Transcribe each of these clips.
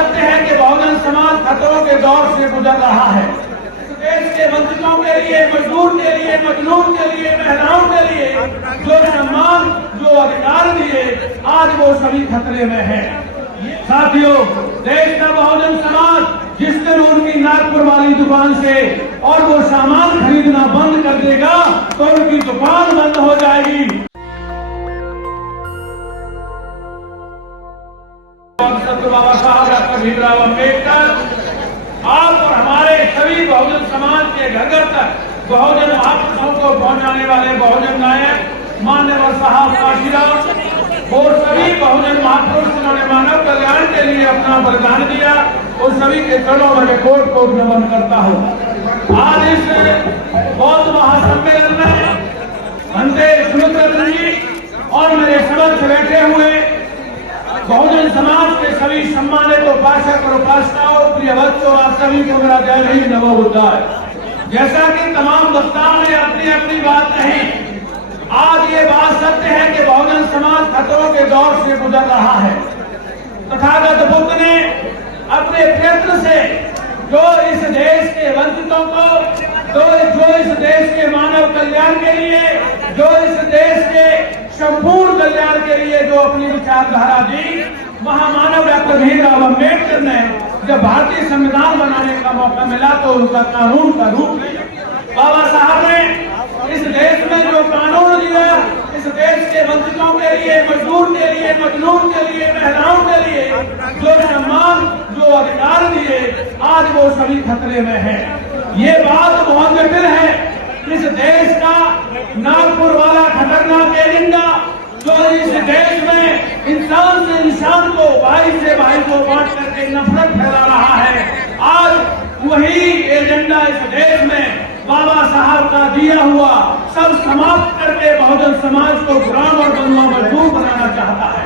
सत्य है कि बहुजन समाज खतरों के दौर से गुजर रहा है। देश के वंचितों के लिए, मजदूर के लिए, मजलूम के लिए, महिलाओं के लिए जो सम्मान, जो अधिकार दिए, आज वो सभी खतरे में है। साथियों, देश का बहुजन समाज जिस दिन उनकी नागपुर वाली दुकान से और वो सामान खरीदना बंद कर देगा तो उनकी दुकान बंद हो जाएगी। बाबा साहब डॉक्टर भीमराव अम्बेडकर आप और हमारे सभी बहुजन समाज के घर घर तक बहुजन महापुरुषों को पहुंचाने वाले बहुजन नायक मान्यवर साहब काशीराम और सभी बहुजन महापुरुष जिन्होंने मानव कल्याण के लिए अपना बलिदान दिया, उन सभी के चरणों में कोट कोट नमन करता हूँ। आज इस बौद्ध महासम्मेलन में भंते सुमित्र जी और मेरे समक्ष बैठे हुए बहुजन समाज के सभी सम्मानित उपासक और उपासिकाओं, प्रिय बच्चों, आप सभी को मेरा जय हिंद, नमो बुद्धाय। जैसा कि तमाम वक्ताओं ने अपनी अपनी बात कही, आज ये बात सत्य है कि बहुजन समाज खतरों के दौर से गुजर रहा है। तथागत बुद्ध ने अपने प्रयत्न से जो इस देश के वंचितों को, जो इस देश के मानव कल्याण के लिए, जो इस देश के संपूर्ण कल्याण के लिए जो अपनी विचारधारा दी, महामानव डॉक्टर भीमराव अम्बेडकर ने जब भारतीय संविधान बनाने का मौका मिला तो उनका कानून का रूप लिया। बाबा साहब ने इस देश में जो कानून दिया, इस देश के वंचितों के लिए, मजदूर के लिए, मजलूम के लिए, महिलाओं के लिए जो सम्मान, जो अधिकार दिए, आज वो सभी खतरे में है। ये बात बहुत जटिल है। इस देश का नागपुर वाला खतरनाक एजेंडा जो इस देश में इंसान से इंसान को, भाई से भाई को बांट करके नफरत फैला रहा है, आज वही एजेंडा इस देश में बाबा साहब का दिया हुआ सब समाप्त करके बहुजन समाज को गुलाम और बंधुआ मजदूर बनाना चाहता है।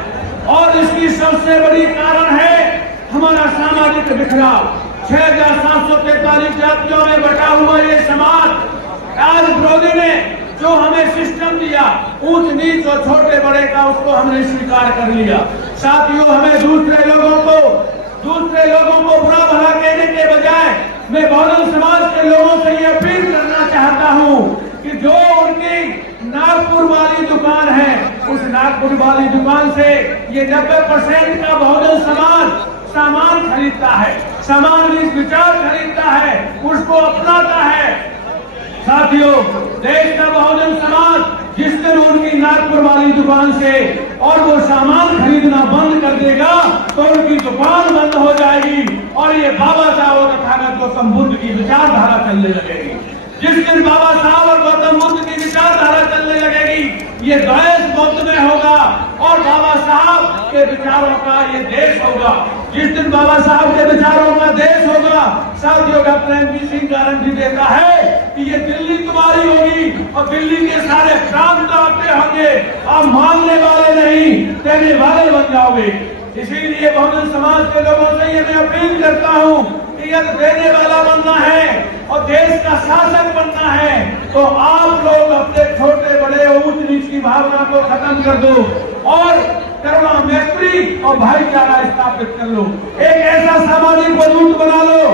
और इसकी सबसे बड़ी कारण है हमारा सामाजिक बिखराव। 6743 जातियों में बटा हुआ ये समाज, आज विरोधी ने जो हमें सिस्टम दिया, ऊंच नीच और छोटे बड़े का, उसको हमने स्वीकार कर लिया। साथियों, हमें दूसरे लोगों को बुरा भला कहने के बजाय मैं बहुजन समाज के लोगों से ये अपील करना चाहता हूँ कि जो उनकी नागपुर वाली दुकान है, उस नागपुर वाली दुकान से ये 90% का बहुजन समाज सामान खरीदता है, समाज विचार खरीदता है, उसको अपनाता है। साथियों, देश का बहुजन समाज जिस दिन उनकी नागपुर वाली दुकान से और वो सामान खरीदना बंद कर देगा तो उनकी दुकान बंद हो जाएगी और ये बाबा साहब और तथागत गौतम बुद्ध की विचारधारा चलने लगेगी। जिस दिन बाबा साहब और गौतम बुद्ध की विचारधारा चलने लगेगी, ये देश बौद्ध में होगा और बाबा साहब के विचारों का ये देश होगा। जिस दिन बाबा साहब के विचारों का देश होगा, साथियों, डॉक्टर एमपी सिंह गारंटी देता है कि ये दिल्ली तुम्हारी होगी और दिल्ली के सारे काम तो आपके होंगे, आप मानने वाले नहीं, देने वाले बन जाओगे। इसीलिए बहुजन समाज के लोगों से ये मैं अपील करता हूँ कि यदि देने वाला बनना है और देश का शासक बनना है तो आप लोग अपने छोटे बड़े ऊंच नीच की भावना को खत्म कर दो और करुणा, मैत्री और भाईचारा स्थापित कर लो। एक ऐसा सामाजिक वजूद बना लो,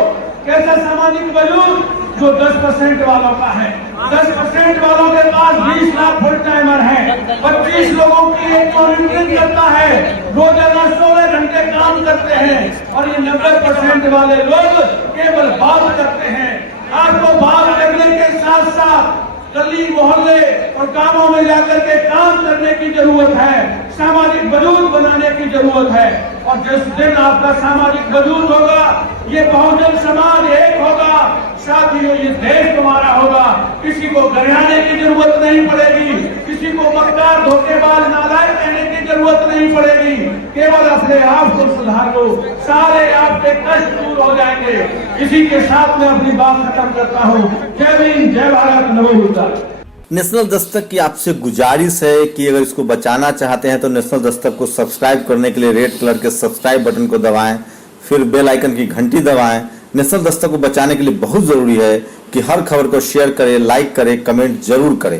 कैसा सामाजिक वजूद जो 10% वालों का है। 10% वालों के पास 20 लाख फुल टाइमर है, 25 लोगों की एक मॉनिटरिंग करता है, रोजाना 16 घंटे काम करते हैं और ये 90% वाले लोग केवल बात करते हैं। आपको बात करने के साथ साथ गली मोहल्ले और गांवों में जाकर के काम करने की जरूरत है, सामाजिक वजूद बनाने की जरूरत है। और जिस दिन आपका सामाजिक वजूद होगा, ये बहुजन समाज एक होगा, साथियों, ये देश तुम्हारा होगा। किसी को गरियाने की जरूरत नहीं पड़ेगी, किसी को मक्कार, धोखेबाज, नालायक कहने की जरूरत नहीं पड़ेगी। केवल अपने आप को सुधार लो, सारे आपके कष्ट दूर हो जाएंगे। इसी के साथ मैं अपनी बात खत्म करता हूँ। जय हिंद, जय भारत, नमो बुद्धाय। नेशनल दस्तक की आपसे गुजारिश है कि अगर इसको बचाना चाहते हैं तो नेशनल दस्तक को सब्सक्राइब करने के लिए रेड कलर के सब्सक्राइब बटन को दबाएं, फिर बेल आइकन की घंटी दबाएं। नेशनल दस्तक को बचाने के लिए बहुत जरूरी है कि हर खबर को शेयर करें, लाइक करें, कमेंट जरूर करें।